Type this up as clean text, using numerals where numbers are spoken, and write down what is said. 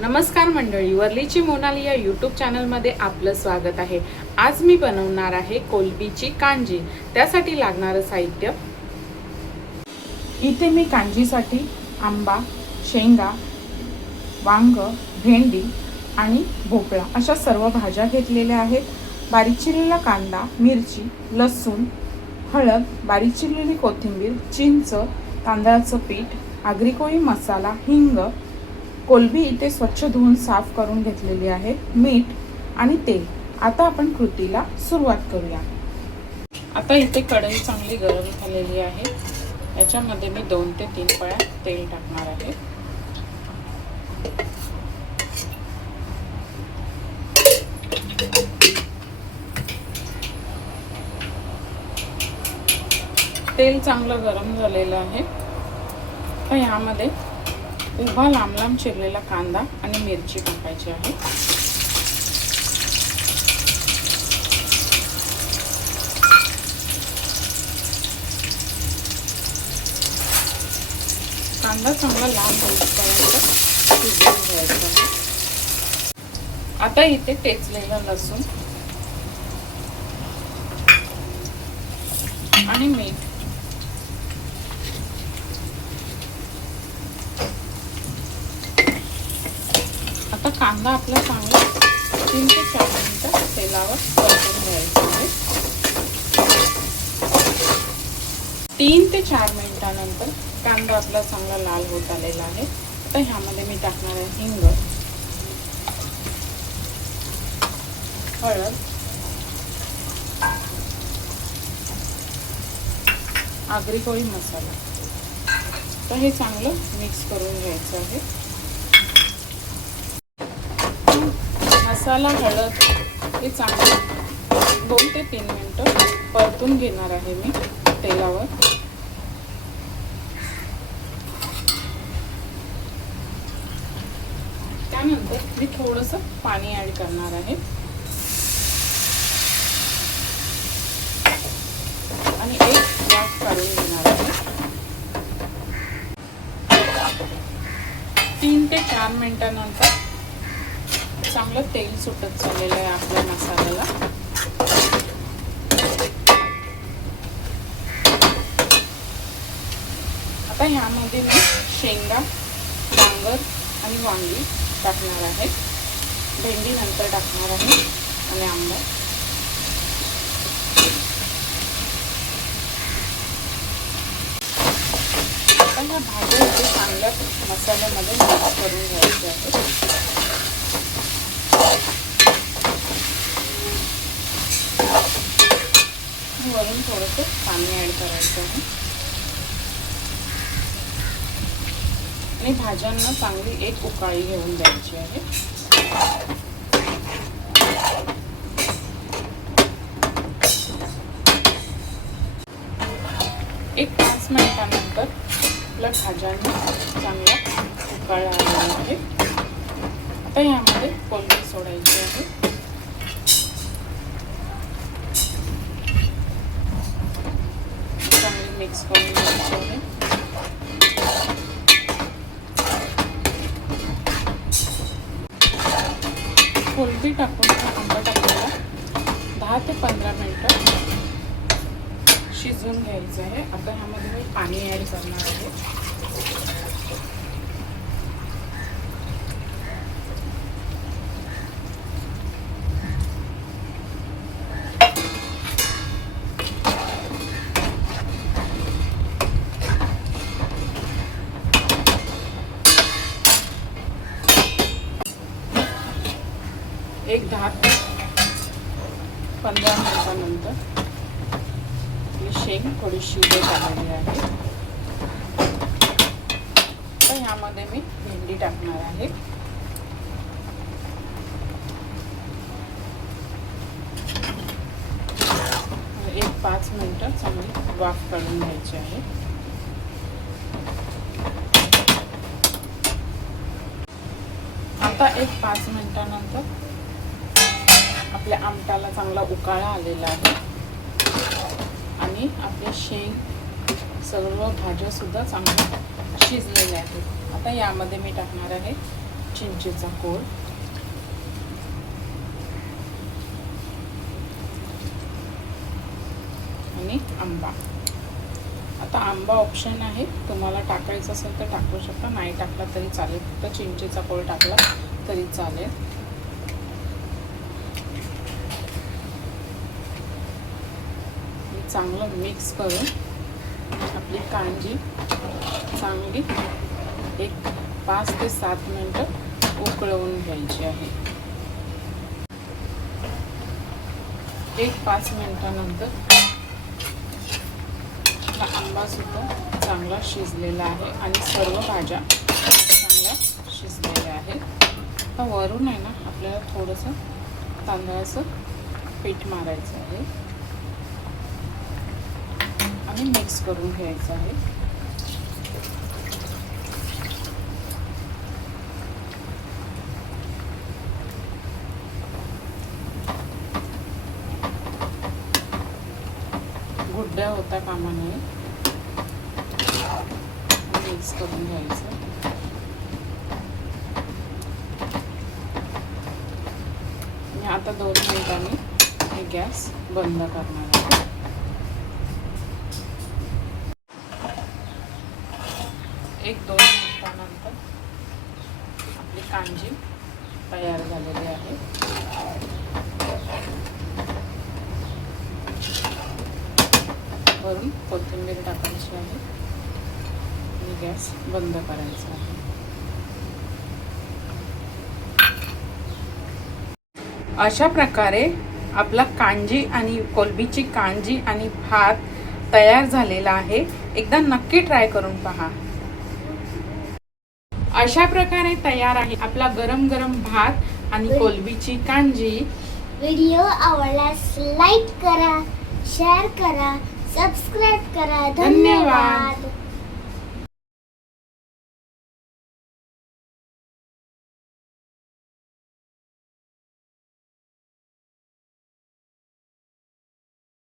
नमस्कार मंडळी, वर्लीची मोनाली या यूट्यूब चॅनलमध्ये आपलं स्वागत आहे। आज मी बनवणार आहे कोलंबीची कांजी। त्यासाठी लागणारं साहित्य, इथे मी कांजीसाठी आंबा, शेंगा, वांग, भेंडी आणि भोपळा अशा सर्व भाज्या घेतलेल्या आहेत। बारीक चिरलेला कांदा, मिरची, लसूण, हळद, बारीक चिरलेली कोथिंबीर, चिंच, तांदळाचं पीठ, आगरी कोळी मसाला, हिंग, कोलंबी इथे स्वच्छ धुवून साफ करून घेतलेली आहे, मीठ आणि तेल। आता आपण कृतीला सुरुवात करूया। आता इथे कढई चांगली गरम झालेली आहे। याच्यामध्ये मी 2 ते 3 पळ्या तेल टाकणार आहे। तेल चांगलं गरम झालेलं आहे। तर यामध्ये उभा लांब लांब चिरलेला कांदा आणि मिरची टाकायची आहे। कांदा चांगला लांब होईपर्यंत शिजवून घ्यायचा आहे। आता इथे टेचलेला लसूण आणि मीठ, आता कांदा आपला चांगला 3 ते 4 मिनिटं तेलावर परतून घ्यायचा आहे। 3 ते 4 मिनिटांनंतर कांदा आपला चांगला लाल होत आलेला आहे। आता ह्यामध्ये मी टाकणार आहे हिंग, हळद, आगरी कोळी मसाला। तर हे चांगलं मिक्स करून घ्यायचं आहे। मसाला, हळद हे चांगलं 2 ते 3 मिनिटं परतून घेणार आहे मी तेलावर। त्यानंतर मी थोडंसं पाणी ॲड करणार आहे आणि एक वाफ काढून घेणार आहे। 3 ते 4 मिनिटांनंतर चांगलं तेल सुटत चाललेलं आहे आपल्या मसाल्याला। आता ह्यामध्ये मी शेंगा, डांगर आणि वांगी टाकणार आहे, भेंडी नंतर टाकणार आहे आणि आंबा। आता ह्या भाज्या इथे चांगल्या मसाल्यामध्ये मिक्स करून घ्यायचे आहे। वरून थोडंसं पाणी ॲड करायचं आहे आणि भाज्यांना चांगली एक उकळी घेऊन द्यायची आहे। एक 5 मिनिटांनंतर आपल्या भाज्यांना चांगला उकळा आलेला आहे। आता यामध्ये कोलंबी सोडायची आहे। चांगली मिक्स करून घ्यायची आहे। कोलंबी टाकून आंबा टाकलेला 10 ते 15 मिनिटं शिजवून घ्यायचं आहे। आता ह्यामध्ये मी पाणी ॲड करणार आहे। एक 10 ते 15 मिनिटांनंतर शेंग थोडी शिजत आलेली आहे। तर ह्यामध्ये मी भेंडी टाकणार आहे। एक 5 मिनिटं चांगली वाफ काढून घ्यायची आहे। आता एक 5 मिनिटांनंतर आपल्या आमटाला चांगला उकाळा आलेला आहे आणि आपले शेंग सर्व भाज्या सुद्धा चांगल्या शिजलेल्या आहेत। आता यामध्ये मी टाकणार आहे चिंचेचा कोळ, आणि आंबा. आता आंबा ऑप्शन आहे, तुम्हाला टाकायचं असेल तर टाकू शकता, नाही टाकला तरी चालेल, फक्त चिंचेचा कोळ टाकला तरी चालेल. चांगलं मिक्स करून आपली कांजी चांगली एक 5 ते 7 मिनिटं उकळवून घ्यायची आहे. एक 5 मिनिटानंतर आंबा सुद्धा चांगला शिजलेला आहे आणि सर्व भाज्या चांगल्या शिजलेल्या आहेत. आता वरून आहे ना आपल्याला थोडंसं तांदळाचं पीठ मारायचं आहे आणि मिक्स करून घ्यायचं आहे. गुड्ड्या होता कामा नये, मिक्स करून घ्यायचं. आणि आता 2 मिनिटांनी हे गॅस बंद करणार आहे. एक 2 मिनिटानंतर आपली कांजी तयार झालेली आहे. वरून कोथिंबीर टाकायची आहे आणि गॅस बंद करायचा आहे. अशा प्रकारे आपला कांजी आणि कोलंबीची कांजी आणि भात तयार झालेला आहे. एकदा नक्की ट्राय करून पहा. अशा प्रकारे तयार आहे आपला गरम गरम भात आणि कोलंबीची कांजी. व्हिडिओ आवडल्यास लाईक करा, शेअर करा, सबस्क्राईब करा. धन्यवाद.